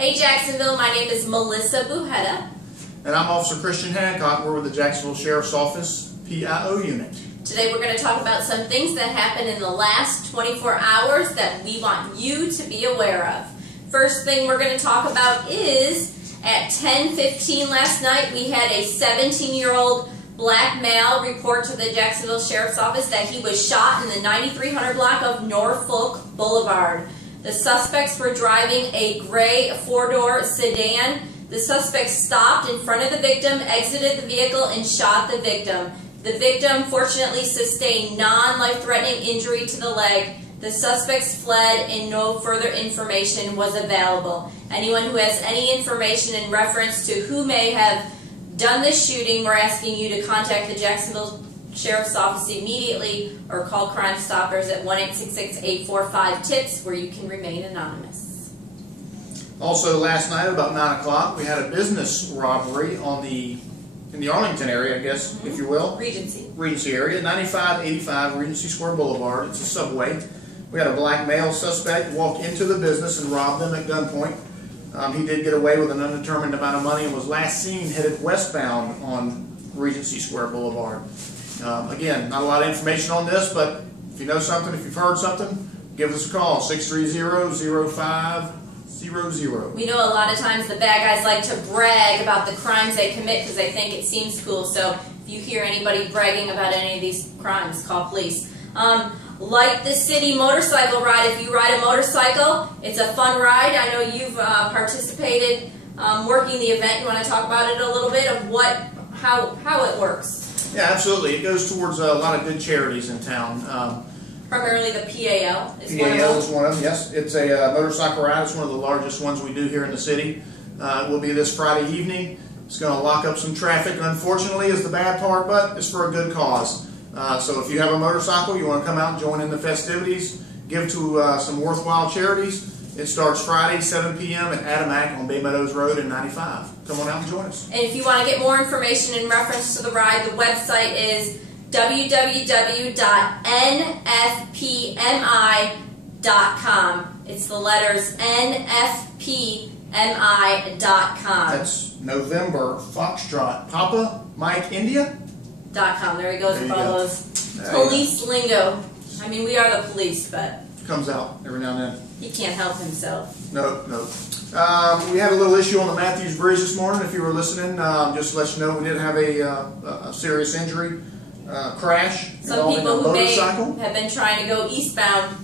Hey Jacksonville, my name is Melissa Bujeda. And I'm Officer Christian Hancock. We're with the Jacksonville Sheriff's Office PIO unit. Today we're going to talk about some things that happened in the last 24 hours that we want you to be aware of. First thing we're going to talk about is at 10:15 last night we had a 17-year-old black male report to the Jacksonville Sheriff's Office that he was shot in the 9300 block of Norfolk Boulevard. The suspects were driving a gray four-door sedan. The suspect stopped in front of the victim, exited the vehicle, and shot the victim. The victim fortunately sustained non-life-threatening injury to the leg. The suspects fled and no further information was available. Anyone who has any information in reference to who may have done this shooting, we're asking you to contact the Jacksonville Sheriff's Office immediately or call Crime Stoppers at 1-866-845-TIPS where you can remain anonymous. Also last night about 9 o'clock we had a business robbery in the Arlington area, I guess, if you will. Regency area, 9585 Regency Square Boulevard. It's a Subway. We had a black male suspect walk into the business and rob them at gunpoint. He did get away with an undetermined amount of money and was last seen headed westbound on Regency Square Boulevard. Again, not a lot of information on this, but if you know something, if you've heard something, give us a call, 630-0500. We know a lot of times the bad guys like to brag about the crimes they commit because they think it seems cool. So if you hear anybody bragging about any of these crimes, call police. Like the city motorcycle ride, if you ride a motorcycle, it's a fun ride. I know you've participated working the event. You want to talk about it a little bit of how it works? Yeah, absolutely. It goes towards a lot of good charities in town. Primarily the PAL is one of them, yes. It's a motorcycle ride. It's one of the largest ones we do here in the city. It will be this Friday evening. It's going to lock up some traffic, unfortunately, is the bad part, but it's for a good cause. So if you have a motorcycle, you want to come out and join in the festivities, give to some worthwhile charities. It starts Friday, 7 p.m. at Adamac on Bay Meadows Road in 95. Come on out and join us. And if you want to get more information in reference to the ride, the website is www.nfpmi.com. It's the letters nfpmi.com. That's November Foxtrot Papa Mike India. .com. There he goes with all those police lingo. I mean, we are the police, but comes out every now and then. He can't help himself. No. We had a little issue on the Matthews Bridge this morning. If you were listening, just to let you know, we did have a serious injury crash involving a motorcycle. Who may have been trying to go eastbound.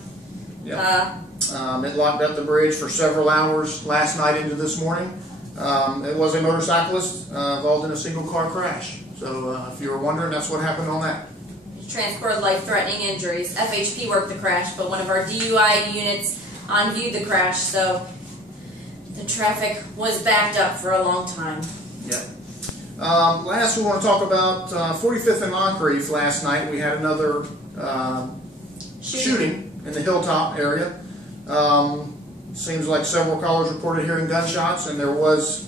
Yeah. It locked up the bridge for several hours last night into this morning. It was a motorcyclist involved in a single car crash. So if you were wondering, that's what happened on that. He transported life-threatening injuries. FHP worked the crash, but one of our DUI units on-viewed the crash, so the traffic was backed up for a long time. Yeah. Last, we want to talk about 45th and Moncrief. Last night we had another shooting in the Hilltop area. Seems like several callers reported hearing gunshots, and there was,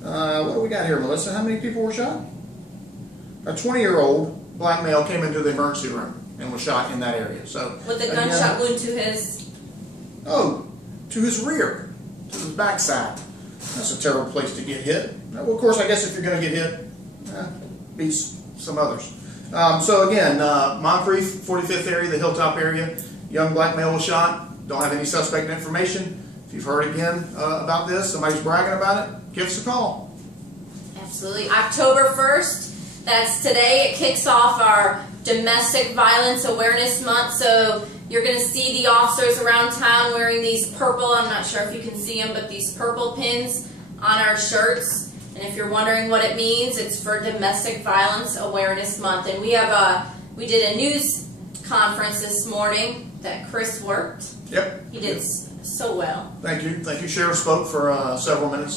what do we got here, Melissa? How many people were shot? A 20-year-old black male came into the emergency room and was shot in that area. So with a gunshot wound to his... Oh, to his rear, to his backside. That's a terrible place to get hit. Well, of course, I guess if you're going to get hit, beats some others. So again, Moncrief, 45th area, the Hilltop area, young black male was shot. Don't have any suspect information. If you've heard again about this, somebody's bragging about it, give us a call. Absolutely. October 1st, that's today. It kicks off our Domestic Violence Awareness Month. So you're going to see the officers around town wearing these purple, I'm not sure if you can see them, but these purple pins on our shirts. And if you're wondering what it means, it's for Domestic Violence Awareness Month. And we did a news conference this morning that Chris worked. Yep. He did so well. Thank you. Thank you. Sheriff spoke for several minutes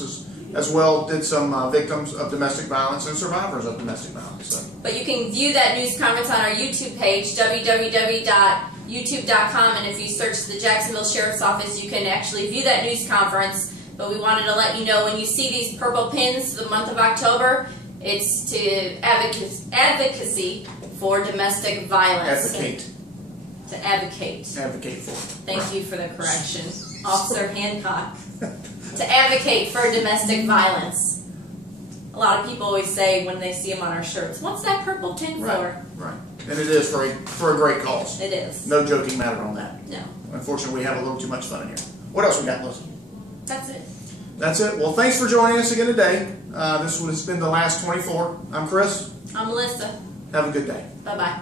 as well, did some victims of domestic violence and survivors of domestic violence. So. But you can view that news conference on our YouTube page, www.youtube.com, and if you search the Jacksonville Sheriff's Office, you can actually view that news conference. But we wanted to let you know when you see these purple pins the month of October, it's to advocacy for domestic violence. Advocate. To advocate. Advocate for. Thank you for the correction. Officer Hancock, to advocate for domestic violence. A lot of people always say when they see him on our shirts, "What's that purple pin for?" Right. And it is for a great cause. It is. No joking matter on that. No. Unfortunately, we have a little too much fun in here. What else we got, Melissa? That's it. That's it. Well, thanks for joining us again today. This has been the last 24. I'm Chris. I'm Melissa. Have a good day. Bye-bye.